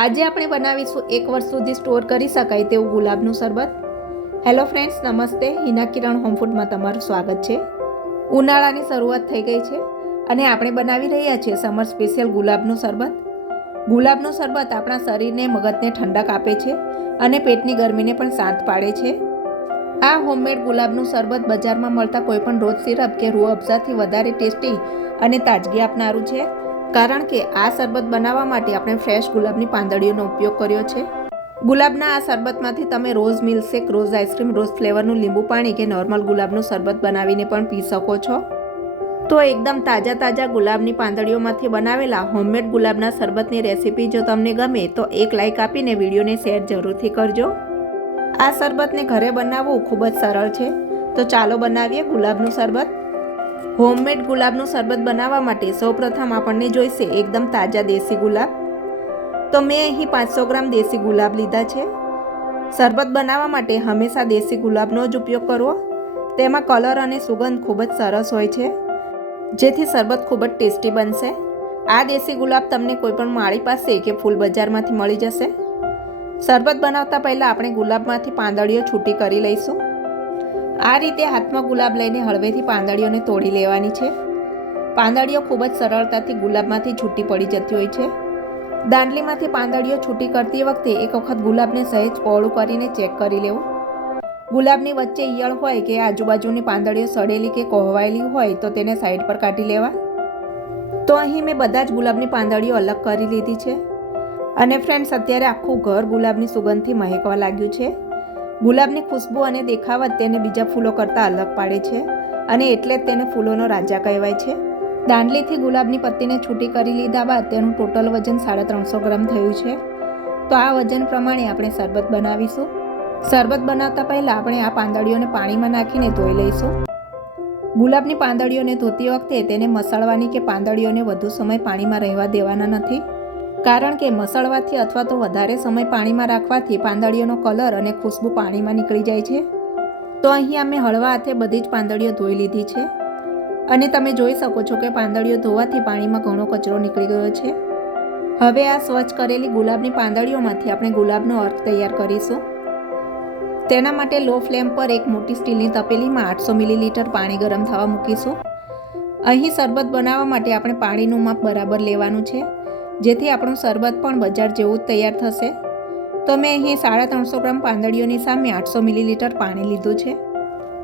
આજે આપણે બનાવીશું એક વર્ષ સુધી સ્ટોર કરી શકાય તેવું ગુલાબનું શરબત. હેલો ફ્રેન્ડ્સ નમસ્તે. હિના કિરણ હોમ તમારું સ્વાગત છે. ઉનાળાની શરૂઆત થઈ ગઈ છે અને આપણે બનાવી રહ્યા છીએ સમર સ્પેશિયલ ગુલાબનું શરબત. ગુલાબનું શરબત આપણા શરીરને મગજને ઠંડક આપે છે અને પેટની ગરમીને પણ શાંત પાડે છે. આ હોમમેડ ગુલાબનું શરબત બજારમાં મળતા કોઈપણ રોજ સિરપ કે રૂ અફઝાથી વધારે ટેસ્ટી અને તાજગી આપનારું છે. કારણ કે આ શરબત બનાવવા માટે આપણે ફ્રેશ ગુલાબની પાંદડીઓનો ઉપયોગ કર્યો છે. ગુલાબના આ શરબતમાંથી તમે rose milkshake, rose ice cream, rose ફ્લેવરનું લીંબુ પાણી કે નોર્મલ ગુલાબનું શરબત બનાવીને પણ પી શકો છો. તો એકદમ તાજા તાજા ગુલાબની પાંદડીઓમાંથી બનાવેલા હોમમેડ ગુલાબના શરબતની રેસીપી જો તમને ગમે તો એક લાઇક આપીને વિડીયોને શેર જરૂરથી કરજો. આ શરબતને ઘરે બનાવવું ખૂબ જ સરળ છે. તો ચાલો બનાવીએ ગુલાબનું શરબત. હોમમેડ ગુલાબનું શરબત બનાવવા માટે સૌપ્રથમ આપણને જોઈશે એકદમ તાજા દેશી ગુલાબ. તો મેં અહીં પાંચસો ગ્રામ દેશી ગુલાબ લીધા છે. શરબત બનાવવા માટે હંમેશા દેશી ગુલાબનો જ ઉપયોગ કરવો. તેમાં કલર અને સુગંધ ખૂબ જ સરસ હોય છે. જેથી શરબત ખૂબ જ ટેસ્ટી બનશે. આ દેશી ગુલાબ તમને કોઈપણ માળી પાસે કે ફૂલ બજારમાંથી મળી જશે. શરબત બનાવતા પહેલાં આપણે ગુલાબમાંથી પાંદડીઓ છૂટી કરી લઈશું. આ રીતે હાથમાં ગુલાબ લઈને હળવેથી પાંદડીઓને તોડી લેવાની છે. પાંદડીઓ ખૂબ જ સરળતાથી ગુલાબમાંથી છૂટી પડી જતી હોય છે. દાંડલીમાંથી પાંદડીઓ છૂટી કરતી વખતે એક વખત ગુલાબને સહેજ પહોળું કરીને ચેક કરી લેવું. ગુલાબની વચ્ચે ઈયળ હોય કે આજુબાજુની પાંદડીઓ સડેલી કે કોહવાયેલી હોય તો તેને સાઈડ પર કાઢી લેવા. તો અહીં મેં બધા જ ગુલાબની પાંદડીઓ અલગ કરી લીધી છે. અને ફ્રેન્ડ્સ અત્યારે આખું ઘર ગુલાબની સુગંધથી મહેકવા લાગ્યું છે. ગુલાબની ખુશ્બુ અને દેખાવત તેને બીજા ફૂલો કરતાં અલગ પાડે છે અને એટલે જ તેને ફૂલોનો રાજા કહેવાય છે. દાંડલીથી ગુલાબની પત્તીને છૂટી કરી લીધા બાદ તેનું ટોટલ વજન સાડા ત્રણસો ગ્રામ થયું છે. તો આ વજન પ્રમાણે આપણે શરબત બનાવીશું. શરબત બનાવતા પહેલાં આપણે આ પાંદડીઓને પાણીમાં નાખીને ધોઈ લઈશું. ગુલાબની પાંદડીઓને ધોતી વખતે તેને મસાળવાની કે પાંદડીઓને વધુ સમય પાણીમાં રહેવા દેવાના નથી. કારણ કે મસળવાથી અથવા તો વધારે સમય પાણીમાં રાખવાથી પાંદડીઓનો કલર અને ખુશ્બુ પાણીમાં નીકળી જાય છે. તો અહીં અમે હળવા હાથે બધી જ પાંદડીઓ ધોઈ લીધી છે. અને તમે જોઈ શકો છો કે પાંદડીઓ ધોવાથી પાણીમાં ઘણો કચરો નીકળી ગયો છે. હવે આ સ્વચ્છ કરેલી ગુલાબની પાંદડીઓમાંથી આપણે ગુલાબનો અર્ક તૈયાર કરીશું. તેના માટે લો ફ્લેમ પર એક મોટી સ્ટીલની તપેલીમાં આઠસો મિલીલીટર પાણી ગરમ થવા મૂકીશું. અહીં શરબત બનાવવા માટે આપણે પાણીનું માપ બરાબર લેવાનું છે. જેથી આપણું શરબત પણ બજાર જેવું જ તૈયાર થશે. તો મેં અહીં સાડા ત્રણસો ગ્રામ પાંદડીઓની સામે આઠસો મિલીલીટર પાણી લીધું છે.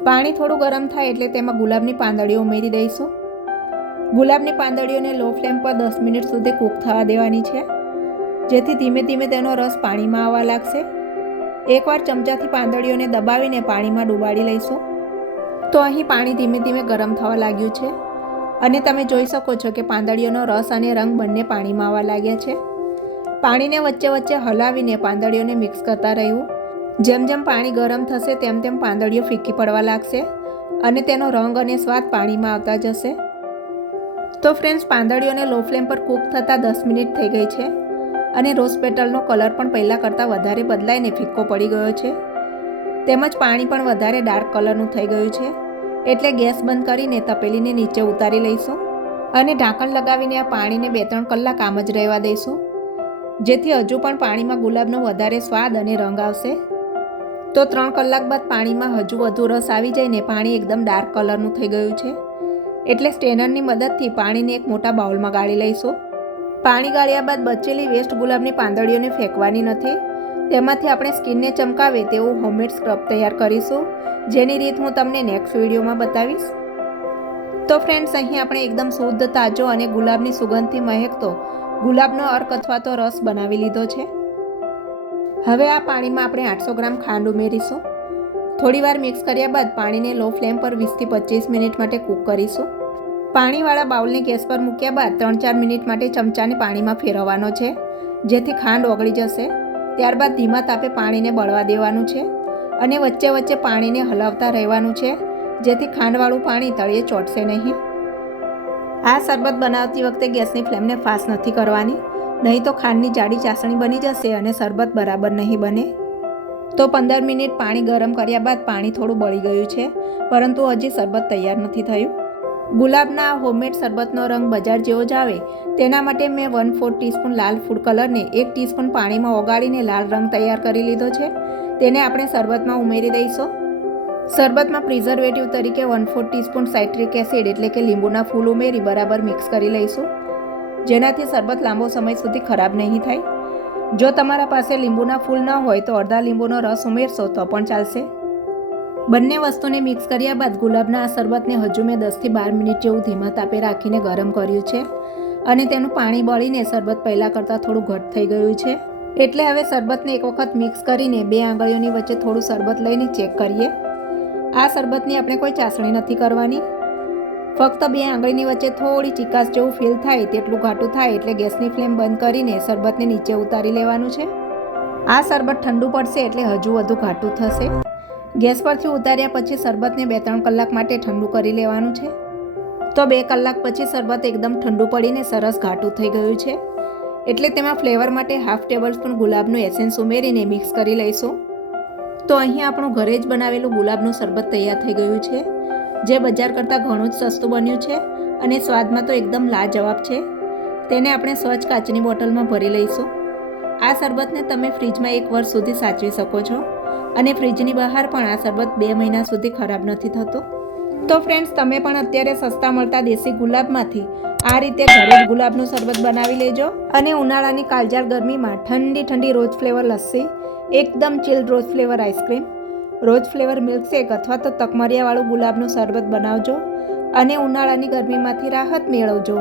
પાણી થોડું ગરમ થાય એટલે તેમાં ગુલાબની પાંદડીઓ ઉમેરી દઈશું. ગુલાબની પાંદડીઓને લો ફ્લેમ પર દસ મિનિટ સુધી કૂક થવા દેવાની છે. જેથી ધીમે ધીમે તેનો રસ પાણીમાં આવવા લાગશે. એકવાર ચમચાથી પાંદડીઓને દબાવીને પાણીમાં ડુબાડી લઈશું. તો અહીં પાણી ધીમે ધીમે ગરમ થવા લાગ્યું છે. અને તમે જોઈ શકો છો કે પાંદડીઓનો રસ અને રંગ બંને પાણીમાં આવવા લાગ્યા છે. પાણીને વચ્ચે વચ્ચે હલાવીને પાંદડીઓને મિક્સ કરતા રહ્યું જેમ જેમ પાણી ગરમ થશે તેમ તેમ પાંદડીઓ ફીકી પડવા લાગશે અને તેનો રંગ અને સ્વાદ પાણીમાં આવતા જશે. તો ફ્રેન્ડ્સ પાંદડીઓને લો ફ્લેમ પર કૂક થતાં દસ મિનિટ થઈ ગઈ છે અને રોઝ પેટલનો કલર પણ પહેલાં કરતાં વધારે બદલાઈને ફિક્કો પડી ગયો છે. તેમજ પાણી પણ વધારે ડાર્ક કલરનું થઈ ગયું છે. એટલે ગેસ બંધ કરીને તપેલીને નીચે ઉતારી લઈશું અને ઢાંકણ લગાવીને આ પાણીને બે ત્રણ કલાક આમ જ રહેવા દઈશું. જેથી હજુ પણ પાણીમાં ગુલાબનો વધારે સ્વાદ અને રંગ આવશે. તો ત્રણ કલાક બાદ પાણીમાં હજુ વધુ રસ આવી જઈને પાણી એકદમ ડાર્ક કલરનું થઈ ગયું છે. એટલે સ્ટેનરની મદદથી પાણીને એક મોટા બાઉલમાં ગાળી લઈશું. પાણી ગાળ્યા બાદ બચેલી વેસ્ટ ગુલાબની પાંદડીઓને ફેંકવાની નથી. તેમાંથી આપણે સ્કિનને ચમકાવે તેવું હોમમેડ સ્ક્રબ તૈયાર કરીશું. જેની રીત હું તમને નેક્સ્ટ વિડીયોમાં બતાવીશ. તો ફ્રેન્ડ્સ અહીં આપણે એકદમ શુદ્ધ, તાજો અને ગુલાબની સુગંધથી મહેકતો ગુલાબનો અર્ક અથવા તો રસ બનાવી લીધો છે. હવે આ પાણીમાં આપણે આઠસો ગ્રામ ખાંડ ઉમેરીશું. થોડીવાર મિક્સ કર્યા બાદ પાણીને લો ફ્લેમ પર વીસથી પચીસ મિનિટ માટે કૂક કરીશું. પાણીવાળા બાઉલને ગેસ પર મૂક્યા બાદ ત્રણ ચાર મિનિટ માટે ચમચાને પાણીમાં ફેરવવાનો છે. જેથી ખાંડ ઓગળી જશે. ત્યારબાદ ધીમા તાપે પાણીને બળવા દેવાનું છે અને વચ્ચે વચ્ચે પાણીને હલાવતા રહેવાનું છે, જેથી ખાંડવાળું પાણી તળિયે ચોટશે નહીં. આ શરબત બનાવતી વખતે ગેસની ફ્લેમને ફાસ્ટ નથી કરવાની, નહીં તો ખાંડની જાડી ચાસણી બની જશે અને શરબત બરાબર નહીં બને. તો પંદર મિનિટ પાણી ગરમ કર્યા બાદ પાણી થોડું બળી ગયું છે, પરંતુ હજી શરબત તૈયાર નથી થયું. ગુલાબના હોમમેડ શરબતનો રંગ બજાર જેવો જ આવે. તેના માટે મેં વન ફોર ટીસ્પૂન લાલ ફૂડ કલરને એક ટીસ્પૂન પાણીમાં ઓગાળીને લાલ રંગ તૈયાર કરી લીધો છે. તેને આપણે શરબતમાં ઉમેરી દઈશું. શરબતમાં પ્રિઝર્વેટિવ તરીકે one four teaspoon citric acid એટલે કે લીંબુના ફૂલ ઉમેરી બરાબર મિક્સ કરી લઈશું. જેનાથી શરબત લાંબો સમય સુધી ખરાબ નહીં થાય. જો તમારા પાસે લીંબુના ફૂલ ન હોય તો અડધા લીંબુનો રસ ઉમેરશો તો પણ ચાલશે. બંને વસ્તુને મિક્સ કર્યા બાદ ગુલાબના આ શરબતને હજુ મેં દસથી બાર મિનિટ જેવું ધીમા તાપે રાખીને ગરમ કર્યું છે અને તેનું પાણી બળીને શરબત પહેલાં કરતાં થોડું ઘટ થઈ ગયું છે. એટલે હવે શરબતને એક વખત મિક્સ કરીને બે આંગળીઓની વચ્ચે થોડું શરબત લઈને ચેક કરીએ. આ શરબતની આપણે કોઈ ચાસણી નથી કરવાની. ફક્ત બે આંગળીની વચ્ચે થોડી ચિકાસ જેવું ફીલ થાય તેટલું ઘાટું થાય એટલે ગેસની ફ્લેમ બંધ કરીને શરબતને નીચે ઉતારી લેવાનું છે. આ શરબત ઠંડુ પડશે એટલે હજુ વધુ ઘાટું થશે. ગેસ પરથી ઉતાર્યા પછી શરબતને બે ત્રણ કલાક માટે ઠંડુ કરી લેવાનું છે. તો બે કલાક પછી શરબત એકદમ ઠંડુ પડીને સરસ ઘાટું થઈ ગયું છે. એટલે તેમાં ફ્લેવર માટે હાફ ટેબલ સ્પૂન ગુલાબનું એસેન્સ ઉમેરીને મિક્સ કરી લઈશું. તો અહીં આપણું ઘરે જ બનાવેલું ગુલાબનું શરબત તૈયાર થઈ ગયું છે. જે બજાર કરતાં ઘણું જ સસ્તું બન્યું છે અને સ્વાદમાં તો એકદમ લાજવાબ છે. તેને આપણે સ્વચ્છ કાચની બોટલમાં ભરી લઈશું. આ શરબતને તમે ફ્રીજમાં એક વર્ષ સુધી સાચવી શકો છો. અને ફ્રીજની બહાર પણ આ શરબત બે મહિના સુધી ખરાબ નથી થતો. તો ફ્રેન્ડ્સ તમે પણ અત્યારે સસ્તા મળતા દેશી ગુલાબમાંથી આ રીતે ઘરે ગુલાબનું શરબત બનાવી લેજો અને ઉનાળાની કાળજાળ ગરમીમાં ઠંડી ઠંડી રોજ ફ્લેવર લસ્સી, એકદમ chilled rose flavour ice cream rose flavour milkshake અથવા તો તકમરિયાવાળું ગુલાબનું શરબત બનાવજો અને ઉનાળાની ગરમીમાંથી રાહત મેળવજો.